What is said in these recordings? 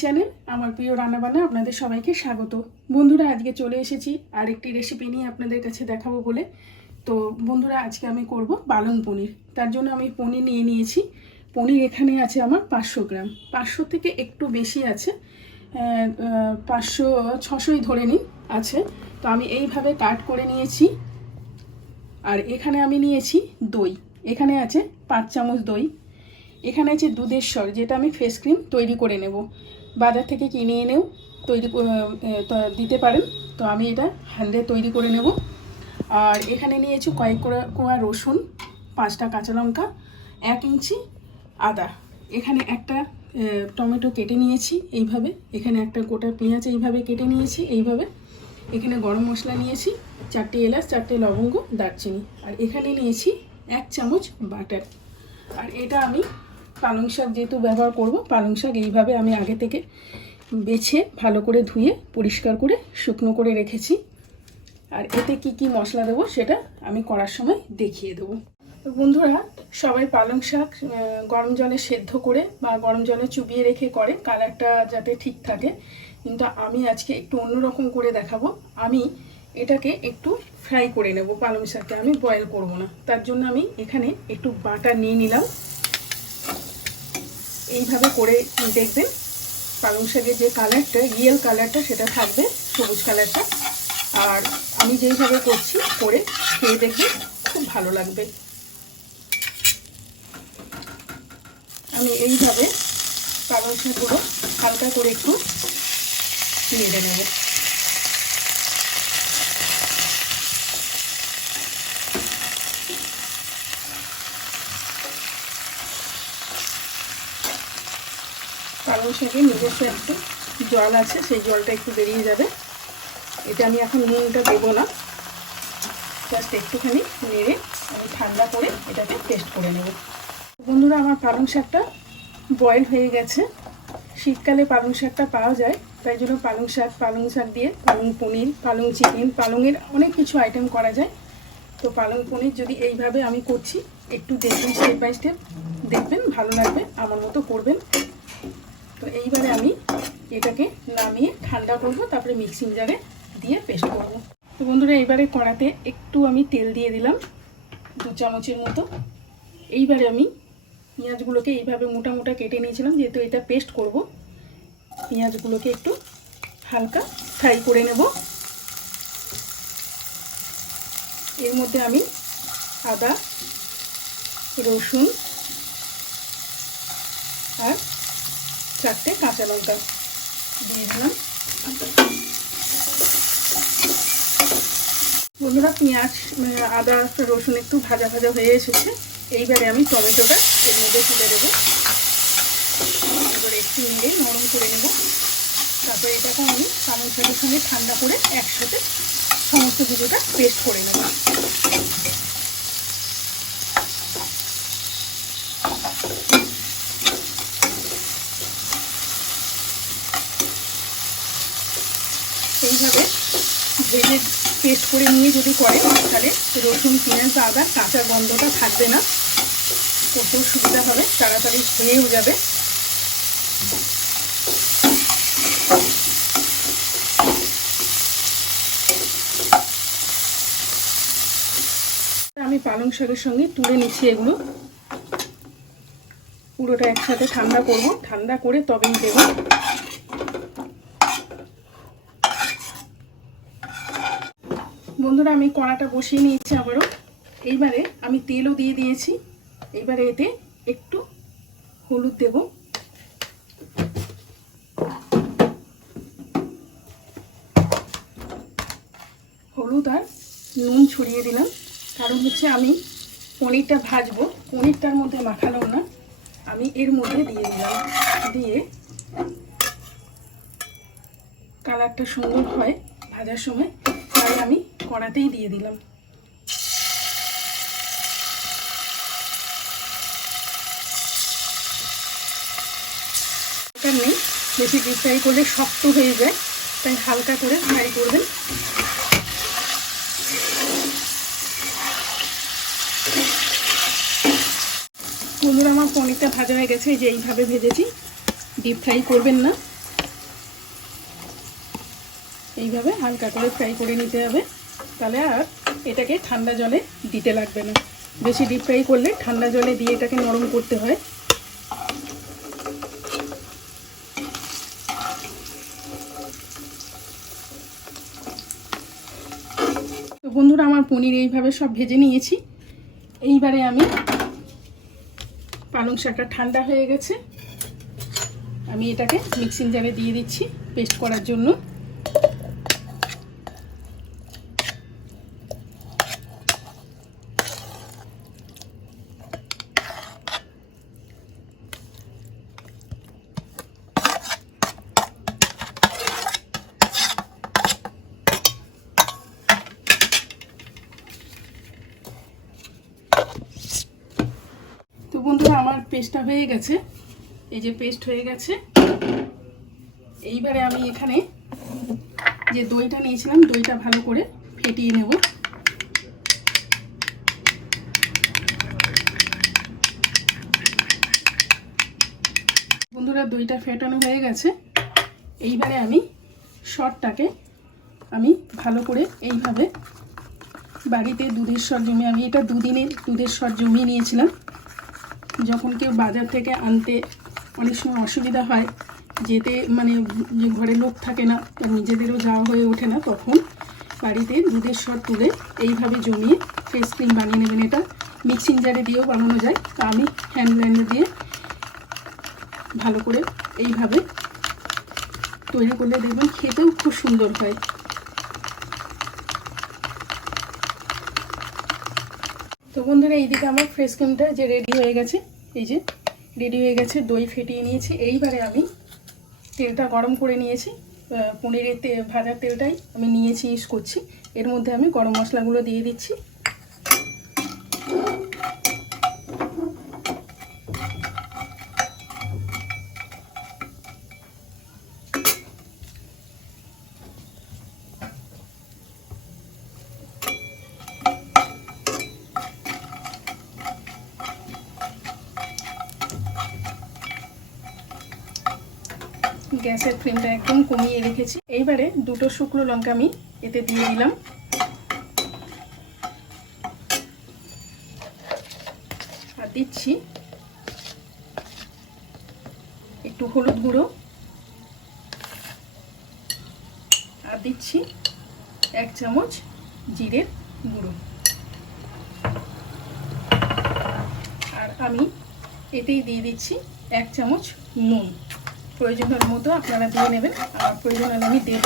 Channel আমার প্রিয় রান্নাবান্না আপনাদের সবাইকে স্বাগত। বন্ধুরা আজকে চলে এসেছি আরেকটি রেসিপি নিয়ে আপনাদের কাছে দেখাবো বলে। তো বন্ধুরা আজকে আমি করব পালং পনির। তার জন্য আমি পনির নিয়ে নিয়েছি। পনির এখানে আছে আমার 500 গ্রাম, 500 থেকে একটু বেশি আছে, 500-600ই ধরে নিন আছে। তো আমি এইভাবে কাট করে নিয়েছি। আর এখানে আমি নিয়েছি দই, এখানে আছে 5 চামচ দই। এখানে আছে দুধের সর, যেটা আমি ফেস ক্রিম তৈরি করে নেব। বাজার থেকে কিনে এনেও তৈরি দিতে পারেন, তো আমি এটা হ্যান্ডে তৈরি করে নেব। আর এখানে নিয়েছি কয়েক কোয়া রসুন, 5টা কাঁচা লঙ্কা, 1 ইঞ্চি আদা। এখানে একটা টমেটো কেটে নিয়েছি এইভাবে, এখানে একটা গোটা পেঁয়াজ এইভাবে কেটে নিয়েছি এইভাবে। এখানে গরম মশলা নিয়েছি, 4টে এলাচ, 4টে লবঙ্গ, দারচিনি। আর এখানে নিয়েছি 1 চামচ বাটার। আর এটা আমি পালং শাক যেহেতু ব্যবহার করব, পালং শাক এইভাবে আমি আগে থেকে বেছে ভালো করে ধুয়ে পরিষ্কার করে শুকনো করে রেখেছি। আর এতে কি কি মশলা দেবো সেটা আমি করার সময় দেখিয়ে দেবো। তো বন্ধুরা, সবাই পালং শাক গরম জলে সেদ্ধ করে বা গরম জলে চুবিয়ে রেখে করে, কালারটা যাতে ঠিক থাকে। কিন্তু আমি আজকে একটু অন্যরকম করে দেখাবো। আমি এটাকে একটু ফ্রাই করে নেব পালং শাককে, আমি বয়েল করব না। তার জন্য আমি এখানে একটু বাটার নিয়ে নিলাম। এইভাবে করে দেখবেন পালং শাকের যে কালারটা, রিয়েল কালারটা সেটা থাকবে, সবুজ কালারটা। আর আমি যেইভাবে করছি করে খেয়ে দেখবেন, খুব ভালো লাগবে। আমি এইভাবে পালং শাকগুলো হালকা করে একটু নেড়ে নেব। পালং শাকে নিজস্ব একটু জল আছে, সেই জলটা একটু বেরিয়ে যাবে। এটা আমি এখন নুনটা দেবো না, জাস্ট একটুখানি নেড়ে আমি ঠান্ডা করে এটাকে পেস্ট করে নেব। বন্ধুরা, আমার পালং শাকটা বয়েল হয়ে গেছে। শীতকালে পালং শাকটা পাওয়া যায়, তাই জন্য পালং শাক দিয়ে পালং পনির, পালং চিকেন, পালংয়ের অনেক কিছু আইটেম করা যায়। তো পালং পনির যদি এইভাবে আমি করছি, একটু দেখবেন, স্টেপ বাই স্টেপ দেখবেন, ভালো লাগবে, আমার মতো করবেন। তো এইবারে আমি এটাকে নামিয়ে ঠান্ডা করবো, তারপরে মিক্সিং জারে দিয়ে পেস্ট করব। তো বন্ধুরা, এইবারে কড়াতে একটু আমি তেল দিয়ে দিলাম, 2 চামচের মতো। এইবারে আমি পেঁয়াজগুলোকে এইভাবে মোটা মোটা কেটে নিয়েছিলাম, যেহেতু এটা পেস্ট করব। পেঁয়াজগুলোকে একটু হালকা ফ্রাই করে নেব। এর মধ্যে আমি আদা, রসুন আর 4টে কাঁচা লঙ্কা দিয়ে দিলাম। বন্ধুরা, পেঁয়াজ, আদা, রসুন একটু ভাজা ভাজা হয়ে এসেছে। এইবারে আমি টমেটোটা এর মধ্যে তুলে দেবো। এবারে একটু নেড়ে নরম করে নেব। তারপরে এটাকে আমি পালং শাকের সঙ্গে ঠান্ডা করে একসাথে সমস্ত কিছুটা পেস্ট করে নেব। এইভাবে ভেজে পেস্ট করে নিয়ে যদি করেন, তাহলে রসুন, পেঁয়াজ, আদা কাঁচা গন্ধটা থাকবে না, করতেও সুবিধা হবে, তাড়াতাড়ি হয়েও যাবে। আমি পালং শাকের সঙ্গে তুলে নিচ্ছি এগুলো। পুরোটা একসাথে ঠান্ডা করব, ঠান্ডা করে তবেই দেব। বন্ধুরা, আমি কড়াটা বসিয়ে নিয়েছি আবারও। এইবারে আমি তেলও দিয়ে দিয়েছি। এইবারে এতে একটু হলুদ দেব, হলুদ আর নুন ছড়িয়ে দিলাম। কারণ হচ্ছে আমি পনিরটা ভাজবো, পনিরটার মধ্যে মাখালাম না, আমি এর মধ্যে দিয়ে দিলাম। দিয়ে কালারটা সুন্দর হয় ভাজার সময়, তাই আমি কড়াতেই দিয়ে দিলাম। নেই, বেশি ডিপ ফ্রাই করলে শক্ত হয়ে যায়, তাই হালকা করে ফ্রাই করবেন। বন্ধুরা, আমার পনিরটা ভাজা হয়ে গেছে। এই যে এইভাবে ভেজেছি, ডিপ ফ্রাই করবেন না, এইভাবে হালকা করে ফ্রাই করে নিতে হবে, তাহলে আর এটাকে ঠান্ডা জলে দিতে লাগবে না। বেশি ডিপ ফ্রাই করলে ঠান্ডা জলে দিয়ে এটাকে নরম করতে হয়। তো বন্ধুরা, আমার পনির এইভাবে সব ভেজে নিয়েছি। এইবারে আমি পালং শাকটা ঠান্ডা হয়ে গেছে, আমি এটাকে মিক্সিং জারে দিয়ে দিচ্ছি পেস্ট করার জন্য। তো বন্ধুরা, আমার পেস্টটা হয়ে গেছে, এই যে পেস্ট হয়ে গেছে। এইবারে আমি এখানে যে দইটা নিয়েছিলাম, দইটা ভালো করে ফেটিয়ে নেব। বন্ধুরা, দইটা ফেটানো হয়ে গেছে। এইবারে আমি সরটাকে আমি ভালো করে এইভাবে বাড়িতে দুধের সর জমিয়ে, আমি এটা দুদিনের দুধের সর জমিয়ে নিয়েছিলাম। যখন কেউ বাজার থেকে আনতে অনেক সময় অসুবিধা হয়, যেতে মানে যে ঘরে লোক থাকে না, নিজেদেরও যাওয়া হয়ে ওঠে না, তখন বাড়িতে দুধের সর তুলে এইভাবে জমিয়ে ফেস ক্রিম বানিয়ে নেবেন। এটা মিক্সিং জারে দিয়েও বানানো যায়, তো আমি হ্যান্ড ব্লেন্ডার দিয়ে ভালো করে এইভাবে তৈরি করলে দেখবেন খেতেও খুব সুন্দর হয়। তো বন্ধুরা, এইদিকে আমার ফ্রেশ ক্রিমটা যে রেডি হয়ে গেছে, এই যে রেডি হয়ে গেছে, দই ফেটিয়ে নিয়েছি। এইবারে আমি তেলটা গরম করে নিয়েছি, পনিরের ভাজার তেলটাই আমি নিয়েছি, ইউজ করছি। এর মধ্যে আমি গরম মশলাগুলো দিয়ে দিচ্ছি। গ্যাসের ফ্লেমটা একদম কমিয়ে রেখেছি। এইবারে দুটো শুকনো লঙ্কা আমি এতে দিয়ে দিলাম। আর দিচ্ছি একটু হলুদ গুঁড়ো, আর দিচ্ছি 1 চামচ জিরের গুঁড়ো। আর আমি এতেই দিয়ে দিচ্ছি 1 চামচ নুন। প্রয়োজনের মতো আপনারা দিয়ে নেবেন, আর প্রয়োজন হলে আমি দেব।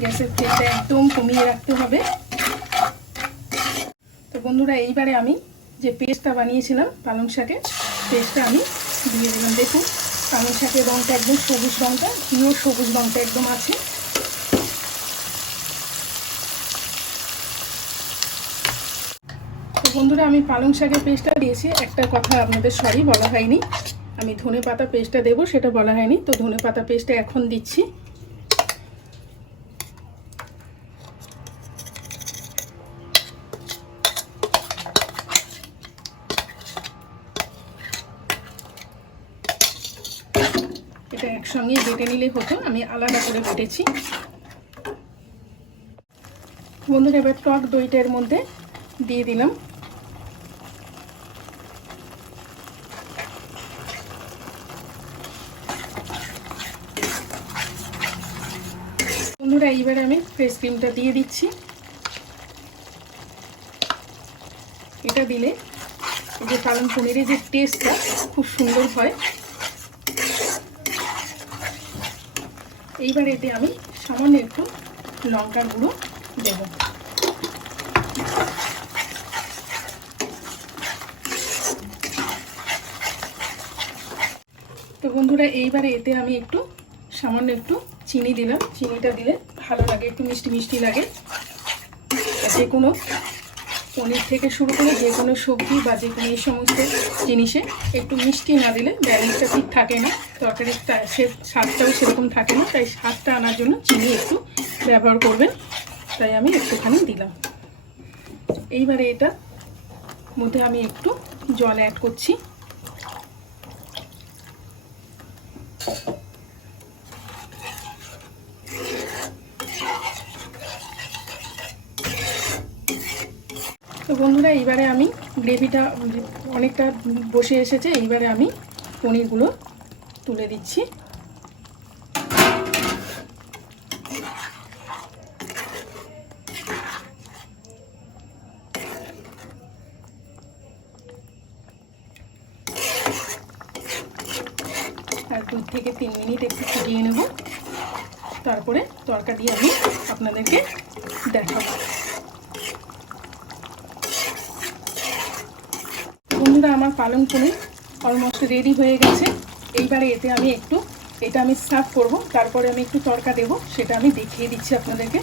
গ্যাসের ফ্লেমটা একদম কমিয়ে রাখতে হবে। তো বন্ধুরা, এইবারে আমি যে পেস্টটা বানিয়েছিলাম পালং শাকের, পেস্টটা আমি দিয়ে দিলাম। দেখুন, পালং শাকের রঙটা একদম সবুজ রঙটা, পিওর সবুজ রঙটা একদম আছে। বন্ধুরা, আমি পালং শাকের পেস্টটা দিয়েছি। একটা কথা আপনাদের সরি বলা হয়নি, আমি ধনেপাতা পেস্টটা দেবো সেটা বলা হয়নি। তো ধনেপাতা পেস্টটা এখন দিচ্ছি। এটা একসঙ্গে বেটে নিলে হতো, আমি আলাদা করে বেটেছি। বন্ধুরা, এবার টক দইটার মধ্যে দিয়ে দিলাম। বন্ধুরা, এইবারে আমি ফ্রেশ ক্রিমটা দিয়ে দিচ্ছি। এটা দিলে এই যে পালং পনিরের যে টেস্টটা খুব সুন্দর হয়। এইবার এতে আমি সামান্য একটু লঙ্কার গুঁড়ো দেব। তো বন্ধুরা, এইবারে এতে আমি একটু সামান্য একটু চিনি দিলাম। চিনিটা দিলে ভালো লাগে, একটু মিষ্টি মিষ্টি লাগে। যে কোনো পনির থেকে শুরু করে যে কোনো সবজি বা যে কোনো এই সমস্ত জিনিসে একটু মিষ্টি না দিলে ব্যালেন্সটা ঠিক থাকে না, তরকারির স্বাদটাও সেরকম থাকে না। তাই স্বাদটা আনার জন্য চিনি একটু ব্যবহার করবেন, তাই আমি একটুখানি দিলাম। এইবারে এটার মধ্যে আমি একটু জল অ্যাড করছি। তো বন্ধুরা এইবারে আমি গ্রেভিটা অনেকটা বসে এসেছে, এইবারে আমি পনিরগুলো তুলে দিচ্ছি। আর 2 থেকে 3 মিনিট একটু ফুটিয়ে নেব, তারপরে তরকা দিয়ে আমি আপনাদেরকে দেখাবো। বন্ধুরা আমার পালং পনির অলমোস্ট রেডি হয়ে গেছে। এইবারে এটা আমি সার্ভ করব, তারপরে আমি একটু তরকা দেব, সেটা আমি দেখিয়ে দিচ্ছি আপনাদেরকে।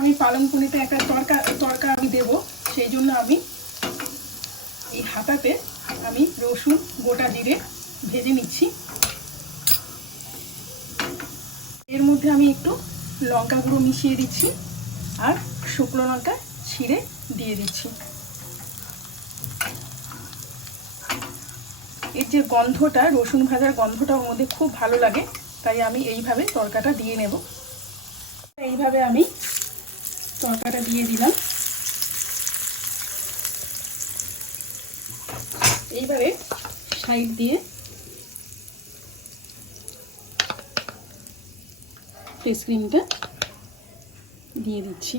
আমি পালং পনিরতে একটা তরকা আমি দেব, সেই জন্য আমি এই হাতাতে আমি রসুন গোটা জিরে ভেজে নিচ্ছি। এর মধ্যে আমি একটু লঙ্কা গুঁড়ো মিশিয়ে দিচ্ছি আর শুকনো লঙ্কা ছিঁড়ে দিয়ে দিচ্ছি। এর যে গন্ধটা, রসুন ভাজার গন্ধটা ওর মধ্যে খুব ভালো লাগে, তাই আমি এইভাবে তরকাটা দিয়ে নেব। এইভাবে আমি তরকাটা দিয়ে দিলাম। এইবারে সাইড দিয়ে ফ্রেশ ক্রিমটা দিয়ে দিচ্ছি।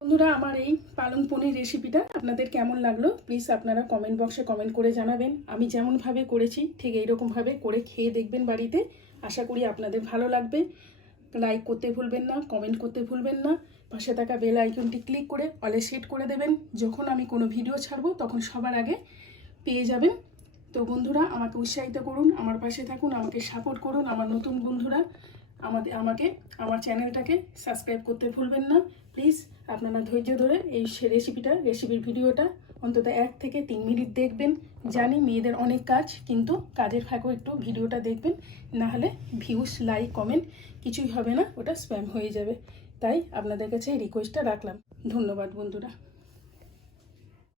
বন্ধুরা আমার এই পালং পনির রেসিপিটা আপনাদের কেমন লাগলো প্লিজ আপনারা কমেন্ট বক্সে কমেন্ট করে জানাবেন। আমি যেমনভাবে করেছি ঠিক এইরকমভাবে করে খেয়ে দেখবেন বাড়িতে, আশা করি আপনাদের ভালো লাগবে। লাইক করতে ভুলবেন না, কমেন্ট করতে ভুলবেন না, পাশে থাকা বেল আইকনটি ক্লিক করে অলে সেট করে দেবেন। যখন আমি কোনো ভিডিও ছাড়বো তখন সবার আগে পেয়ে যাবেন। তো বন্ধুরা আমাকে উৎসাহিত করুন, আমার পাশে থাকুন, আমাকে সাপোর্ট করুন। আমার নতুন বন্ধুরা আমার চ্যানেলটাকে সাবস্ক্রাইব করতে ভুলবেন না প্লিজ। আপনারা ধৈর্য ধরে এই রেসিপির ভিডিওটা অন্তত 1 থেকে 3 মিনিট দেখবেন। জানি মেয়েদের অনেক কাজ, কিন্তু কাজের ফাঁকেও একটু ভিডিওটা দেখবেন, নাহলে ভিউস লাইক কমেন্ট কিছুই হবে না, ওটা স্প্যাম হয়ে যাবে। তাই আপনাদের কাছে এই রিকোয়েস্টটা রাখলাম। ধন্যবাদ বন্ধুরা।